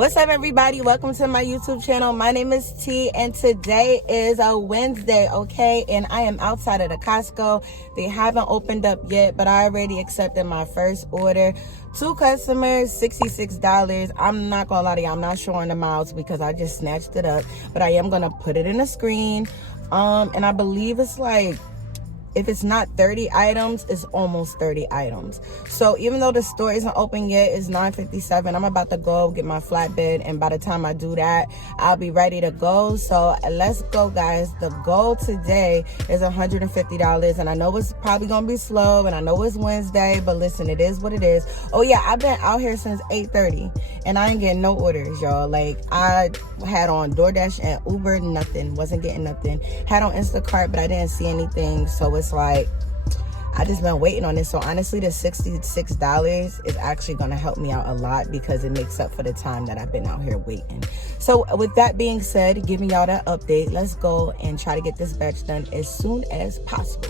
What's up, everybody? Welcome to my YouTube channel. My name is T, and today is a Wednesday, okay? And I am outside of the Costco. They haven't opened up yet, but I already accepted my first order. 2 customers, $66. I'm not gonna lie to y'all, I'm not showing the miles because I just snatched it up, but I am gonna put it in the screen. And I believe it's like, if it's not 30 items, it's almost 30 items. So even though the store isn't open yet, it's 9:57. I'm about to go get my flatbed, and by the time I do that, I'll be ready to go. So let's go, guys. The goal today is $150, and I know it's probably gonna be slow, and I know it's Wednesday, but listen, it is what it is. Oh yeah, I've been out here since 8:30, and I ain't getting no orders, y'all. Like, I had on Doordash and Uber, nothing, wasn't getting nothing. Had on Instacart, but I didn't see anything. So it's like, I just been waiting on this. So honestly, the $66 is actually going to help me out a lot because it makes up for the time that I've been out here waiting. So with that being said, giving y'all that update, let's go and try to get this batch done as soon as possible.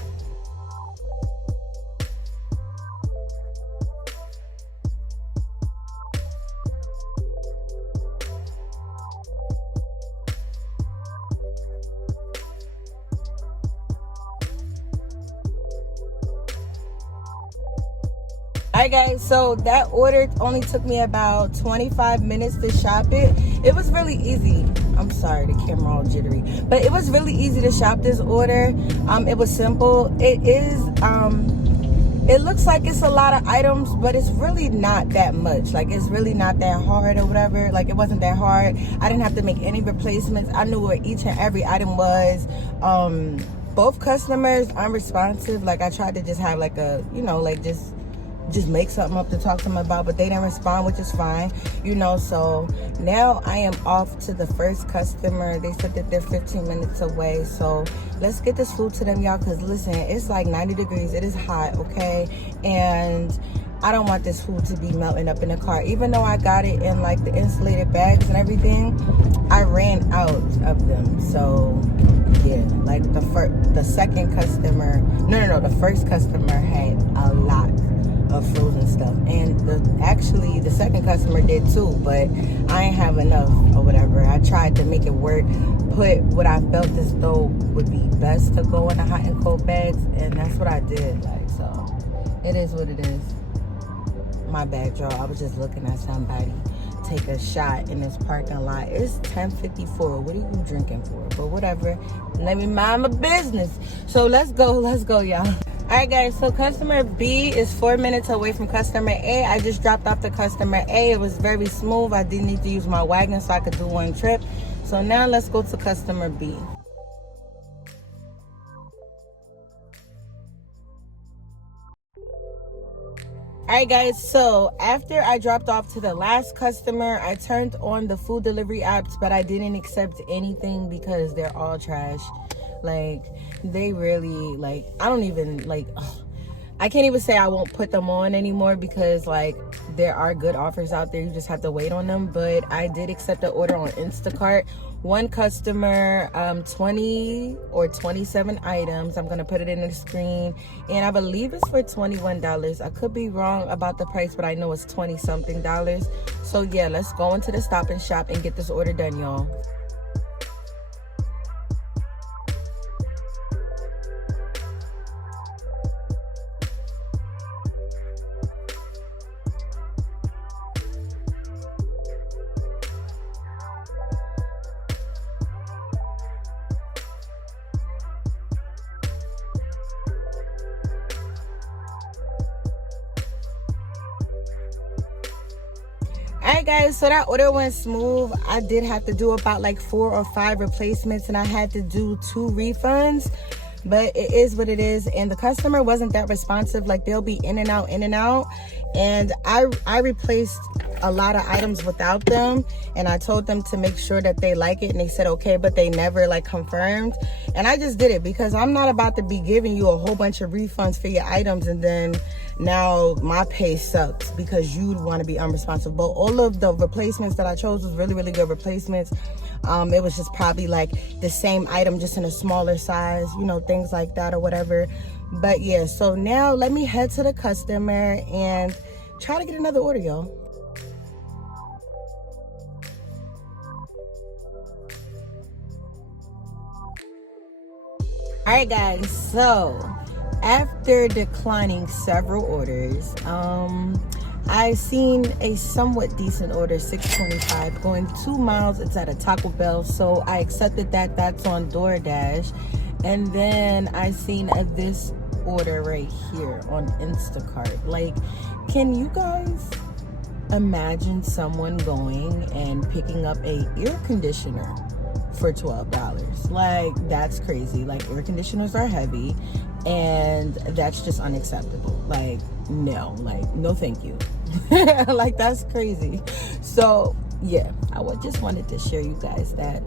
Alright guys, so that order only took me about 25 minutes to shop it. It was really easy. I'm sorry, the camera all jittery. But it was really easy to shop this order. It was simple. It looks like it's a lot of items, but it's really not that much. Like, it's really not that hard or whatever. Like, it wasn't that hard. I didn't have to make any replacements. I knew where each and every item was. Both customers unresponsive. Like, I tried to just have like a, you know, like just make something up to talk to them about, but they didn't respond, which is fine, you know. So now I am off to the first customer. They said that they're 15 minutes away, so let's get this food to them, y'all, because listen, it's like 90 degrees. It is hot, okay? And I don't want this food to be melting up in the car. Even though I got it in like the insulated bags and everything, I ran out of them. So yeah, like the second customer, no, the first customer had a lot of frozen stuff, and the second customer did too, but I ain't have enough or whatever. I tried to make it work, put what I felt as though would be best to go in the hot and cold bags, and that's what I did. Like, so it is what it is. My bad, y'all. I was just looking at somebody take a shot in this parking lot. It's 10:54. What are you drinking for? But whatever, let me mind my business. So let's go, y'all. Alright guys, so customer B is 4 minutes away from customer A. I just dropped off the customer A. It was very smooth. I didn't need to use my wagon so I could do one trip. So now let's go to customer B. Alright guys, so after I dropped off to the last customer, I turned on the food delivery apps, but I didn't accept anything because they're all trash. Like, they really, like, I don't even, like, I can't even say I won't put them on anymore because, like, there are good offers out there. You just have to wait on them. But I did accept the order on Instacart. One customer, 20 or 27 items. I'm going to put it in the screen. And I believe it's for $21. I could be wrong about the price, but I know it's 20-something dollars. So, yeah, let's go into the Stop and Shop and get this order done, y'all. Alright guys, so that order went smooth. I did have to do about like 4 or 5 replacements, and I had to do 2 refunds, but it is what it is. And the customer wasn't that responsive. Like, they'll be in and out, and I replaced a lot of items without them, and I told them to make sure that they like it, and they said okay, but they never like confirmed. And I just did it because I'm not about to be giving you a whole bunch of refunds for your items and then now my pay sucks because you want to be unresponsive. But all of the replacements that I chose was really, really good replacements. It was just probably like the same item just in a smaller size, you know, things like that or whatever. But yeah, so now let me head to the customer and try to get another order, y'all. Alright guys, so after declining several orders, I seen a somewhat decent order, $6.25, going 2 miles. It's at a Taco Bell, so I accepted that. That's on Doordash. And then I seen this order right here on Instacart. Like, can you guys imagine someone going and picking up a air conditioner for $12? Like, that's crazy. Like, air conditioners are heavy, and that's just unacceptable. Like, no, thank you. Like, that's crazy. So yeah, just wanted to share that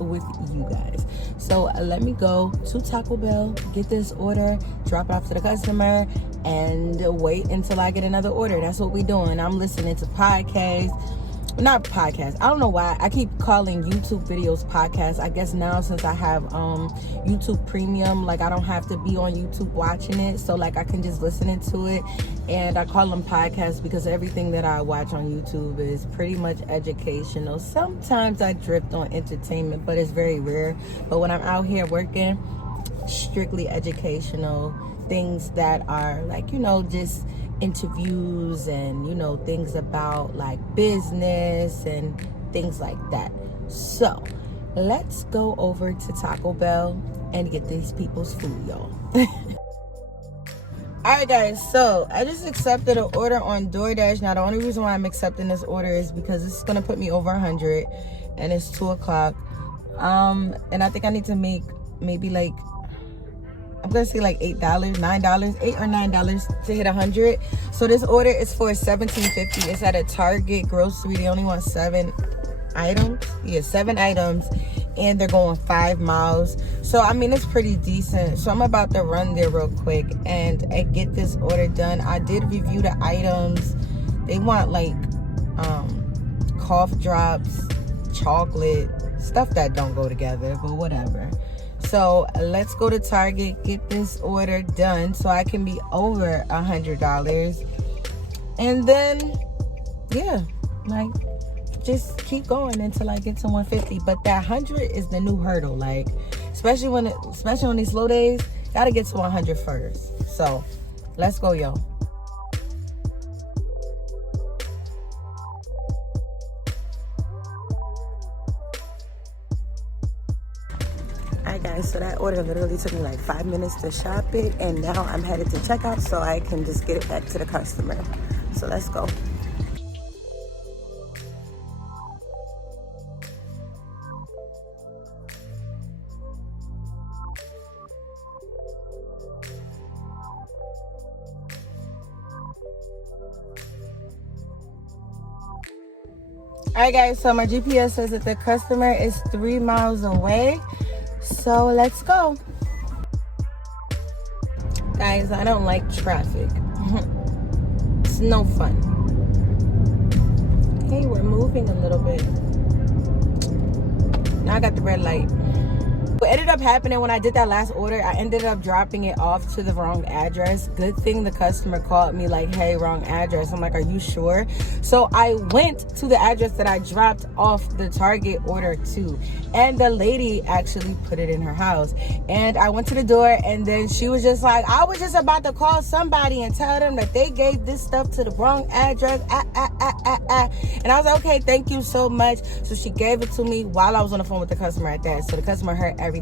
with you guys. So let me go to Taco Bell, get this order, drop it off to the customer, and wait until I get another order. That's what we're doing. I'm listening to podcasts. Not podcast. I don't know why I keep calling YouTube videos podcasts. I guess now since I have YouTube Premium, like I don't have to be on YouTube watching it, so like I can just listen to it. And I call them podcasts because everything that I watch on YouTube is pretty much educational. Sometimes I drift on entertainment, but it's very rare. But when I'm out here working, strictly educational things that are like, just interviews and things about like business and things like that. So let's go over to Taco Bell and get these people's food, y'all. Alright guys, so I just accepted an order on DoorDash. Now the only reason why I'm accepting this order is because this is gonna put me over 100 and it's 2 o'clock. And I think I need to make maybe like, I'm gonna say like $8, $9, $8 or $9 to hit 100. So this order is for $17.50. It's at a Target grocery. They only want 7 items. Yeah, 7 items, and they're going 5 miles. So I mean, it's pretty decent. So I'm about to run there real quick and get this order done. I did review the items. They want like cough drops, chocolate, stuff that don't go together, but whatever. So let's go to Target, get this order done so I can be over $100. And then, yeah, like, just keep going until I get to 150. But that 100 is the new hurdle. Like, especially on these slow days, gotta get to 100 first. So let's go, yo. Alright guys, so that order literally took me like 5 minutes to shop it, and now I'm headed to checkout so I can just get it back to the customer. So let's go. Alright guys, so my GPS says that the customer is 3 miles away. So let's go. Guys, I don't like traffic. It's no fun. Hey, we're moving a little bit. Now I got the red light. What ended up happening when I did that last order, I ended up dropping it off to the wrong address. Good thing the customer called me like, hey, wrong address. I'm like, are you sure? So I went to the address that I dropped off the Target order to, and the lady actually put it in her house. And I went to the door, and then she was just like, I was just about to call somebody and tell them that they gave this stuff to the wrong address. And I was like, okay, thank you so much. So she gave it to me while I was on the phone with the customer at that. So the customer heard everything,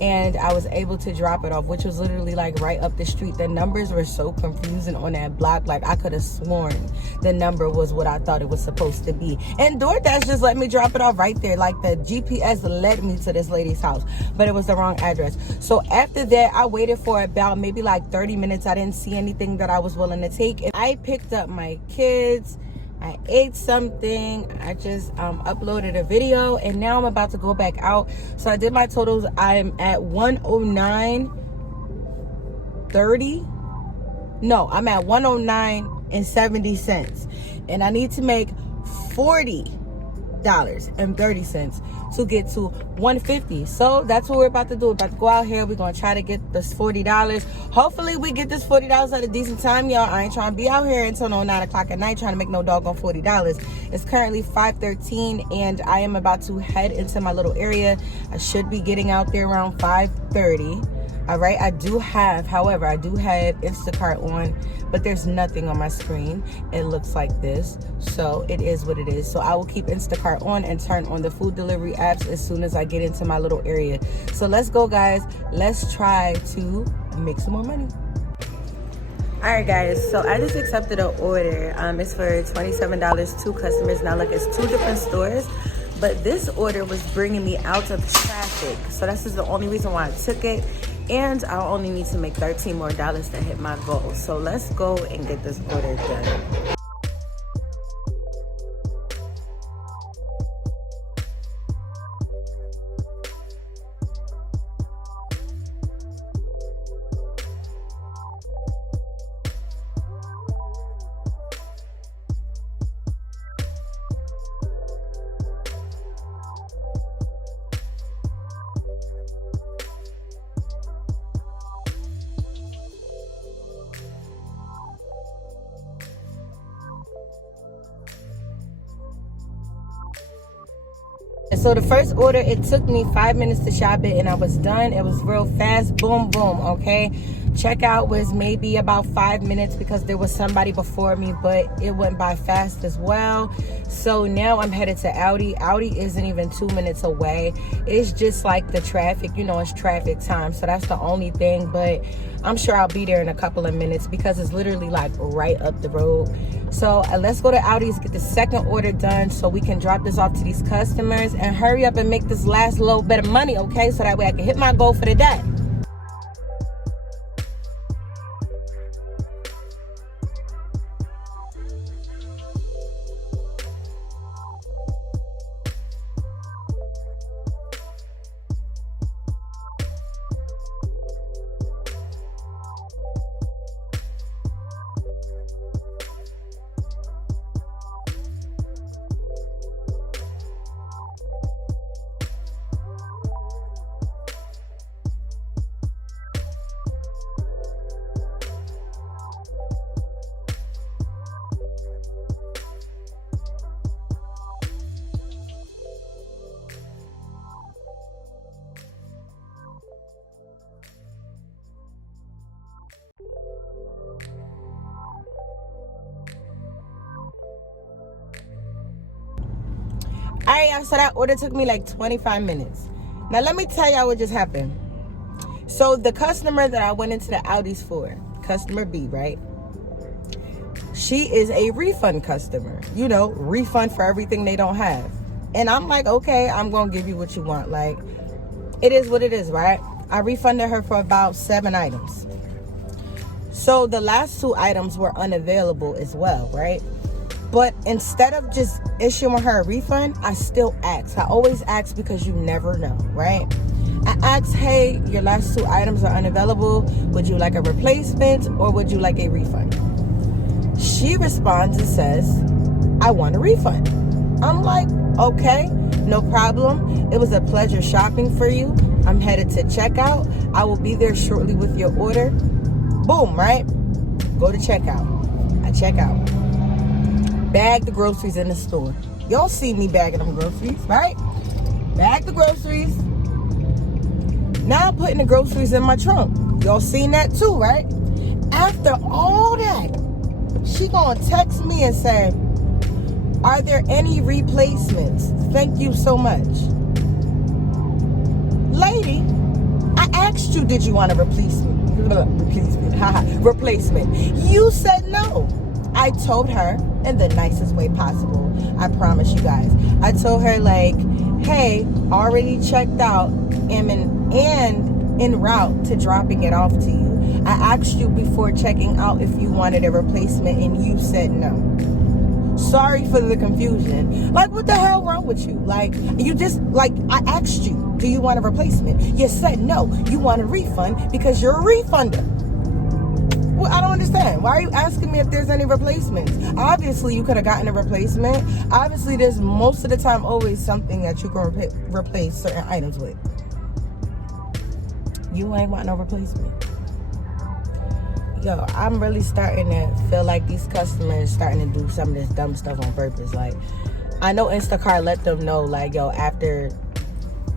and I was able to drop it off, which was literally like right up the street. The numbers were so confusing on that block. Like, I could have sworn the number was what I thought it was supposed to be. And DoorDash just let me drop it off right there. Like, the GPS led me to this lady's house, but it was the wrong address. So after that, I waited for about maybe like 30 minutes. I didn't see anything that I was willing to take, and I picked up my kids. I ate something. I just uploaded a video, and now I'm about to go back out. So I did my totals. I'm at 109.30. No, I'm at 109.70, and I need to make $40 $8.30 to get to $150. So that's what we're about to do. We're about to go out here. We're going to try to get this $40. Hopefully we get this $40 at a decent time, y'all. I ain't trying to be out here until no 9 o'clock at night trying to make no doggone $40. It's currently 5:13 and I am about to head into my little area. I should be getting out there around 5:30. All right, however, I do have Instacart on, but there's nothing on my screen. It looks like this, so it is what it is. So I will keep Instacart on and turn on the food delivery apps as soon as I get into my little area. So let's go, guys. Let's try to make some more money. All right, guys, so I just accepted an order. It's for $27, 2 customers. Now, look, it's 2 different stores, but this order was bringing me out of traffic. So this is the only reason why I took it. And I'll only need to make $13 more to hit my goal. So let's go and get this order done. And so the first order, it took me 5 minutes to shop it and I was done. It was real fast, boom, boom, okay? Checkout was maybe about 5 minutes because there was somebody before me, but it went by fast as well. So now I'm headed to Audi. Audi isn't even 2 minutes away. It's just like the traffic, you know, it's traffic time. So that's the only thing, but I'm sure I'll be there in a couple of minutes because it's literally like right up the road. So let's go to Audi's, get the second order done so we can drop this off to these customers and hurry up and make this last little bit of money, okay? So that way I can hit my goal for the day. All right, y'all, so that order took me like 25 minutes. Now, let me tell y'all what just happened. So the customer that I went into the Audis for, customer B, right? She is a refund customer. You know, refund for everything they don't have. And I'm like, okay, I'm going to give you what you want. Like, it is what it is, right? I refunded her for about 7 items. So the last 2 items were unavailable as well, right? But instead of just issuing her a refund, I still ask. I always ask because you never know, right? I ask, hey, your last 2 items are unavailable. Would you like a replacement or would you like a refund? She responds and says, I want a refund. I'm like, okay, no problem. It was a pleasure shopping for you. I'm headed to checkout. I will be there shortly with your order. Boom, right? Go to checkout. I check out. Bag the groceries in the store. Y'all see me bagging them groceries, right? Bag the groceries. Now I'm putting the groceries in my trunk. Y'all seen that too, right? After all that, she gonna text me and say, are there any replacements? Thank you so much. Lady, I asked you, did you want a replacement? You said no. I told her in the nicest way possible. I promise you guys. I told her like, hey, already checked out and en route to dropping it off to you. I asked you before checking out if you wanted a replacement and you said no. Sorry for the confusion. Like, what the hell wrong with you? Like, you just, like, I asked you, do you want a replacement? You said no. You want a refund because you're a refunder. I don't understand. Why are you asking me if there's any replacements? Obviously, you could have gotten a replacement. Obviously, there's most of the time always something that you can replace certain items with. You ain't want no replacement. Yo, I'm really starting to feel like these customers starting to do some of this dumb stuff on purpose. Like, I know Instacart let them know, like, yo, after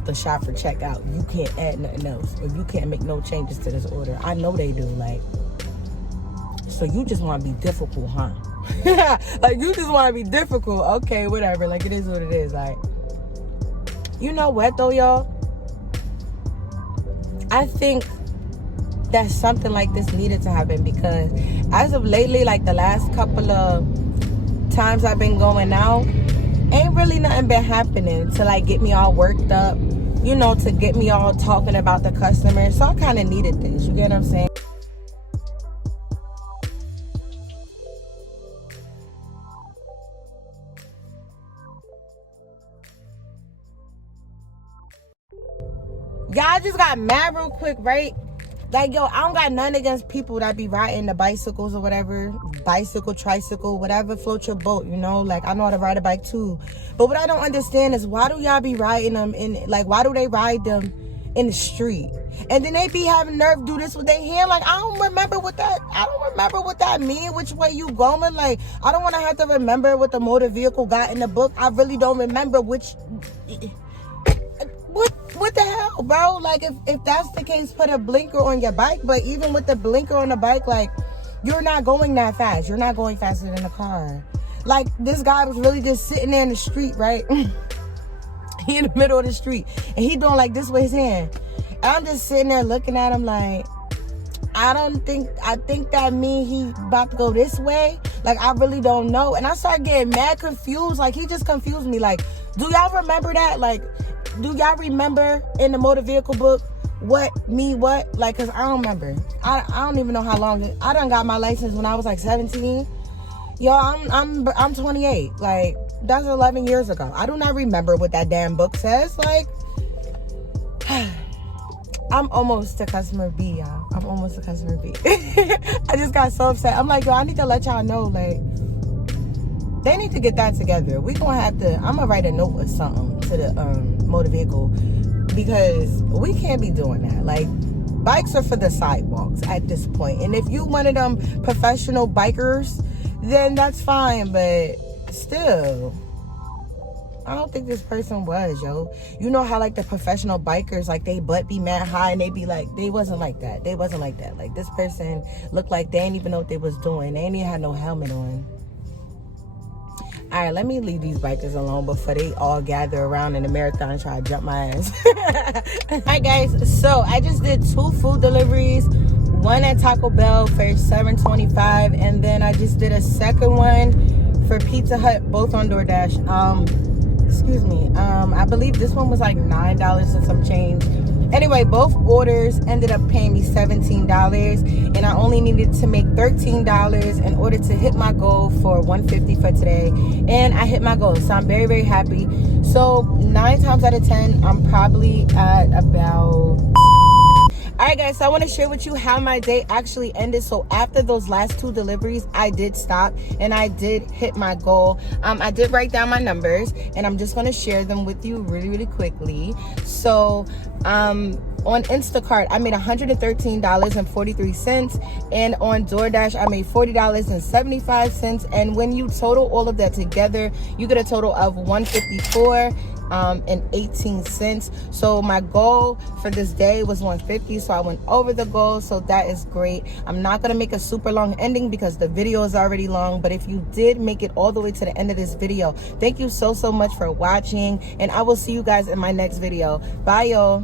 the shop for checkout, you can't add nothing else, or you can't make no changes to this order. I know they do. Like, so you just want to be difficult, huh? Like, you just want to be difficult. Okay, whatever. Like, it is what it is. Like, you know what though, y'all? I think that something like this needed to happen, because as of lately, like the last couple of times I've been going out, ain't really nothing been happening to like get me all worked up, you know, to get me all talking about the customers. So I kind of needed this, you get what I'm saying? Y'all just got mad real quick, right? Like, yo, I don't got none against people that be riding the bicycles or whatever. Bicycle, tricycle, whatever, float your boat, you know? Like, I know how to ride a bike too. But what I don't understand is, why do y'all be riding them in, like, why do they ride them in the street? And then they be having nerve do this with their hand. Like, I don't remember what that mean, which way you going. Like, I don't want to have to remember what the motor vehicle got in the book. I really don't remember which... What the hell, bro? Like, if that's the case, put a blinker on your bike. But even with the blinker on the bike, like, you're not going that fast. You're not going faster than a car. Like, this guy was really just sitting there in the street, right? He in the middle of the street, and he doing like this with his hand. And I'm just sitting there looking at him like, I think that mean he about to go this way. Like, I really don't know. And I started getting mad confused. Like, he just confused me. Like, do y'all remember that? Like, do y'all remember in the motor vehicle book what? Like, cause I don't remember. I don't even know how long. I done got my license when I was like 17. Yo, I'm 28. Like, that's 11 years ago. I do not remember what that damn book says. Like, I'm almost to customer B, y'all. I'm almost to customer B. I just got so upset. I'm like, yo, I need to let y'all know, like, they need to get that together. We gonna have to, I'm gonna write a note or something to the motor vehicle, because we can't be doing that. Like, bikes are for the sidewalks at this point. And if you one of them professional bikers, then that's fine. But still, I don't think this person was, yo. You know how, like, the professional bikers, like, they butt be mad high, and they be like, they wasn't like that. They wasn't like that. Like, this person looked like they didn't even know what they was doing. They ain't even had no helmet on. All right, let me leave these bikers alone before they all gather around in the marathon and try to jump my ass. All right, guys. So I just did 2 food deliveries. One at Taco Bell for $7.25, and then I just did a second one for Pizza Hut, both on Doordash. Excuse me. I believe this one was like $9 and some change. Anyway, both orders ended up paying me $17, and I only needed to make $13 in order to hit my goal for $150 for today, and I hit my goal, so I'm very, very happy. So 9 times out of 10, I'm probably at about... All right, guys, so I want to share with you how my day actually ended. So after those last 2 deliveries, I did stop and I did hit my goal. I did write down my numbers, and I'm just going to share them with you really, really quickly. So on Instacart, I made $113.43, and on Doordash, I made $40.75. And when you total all of that together, you get a total of $154 and 18 cents. So my goal for this day was $150, so I went over the goal, so that is great. I'm not gonna make a super long ending because the video is already long, but if you did make it all the way to the end of this video, thank you so much for watching, and I will see you guys in my next video. Bye, y'all.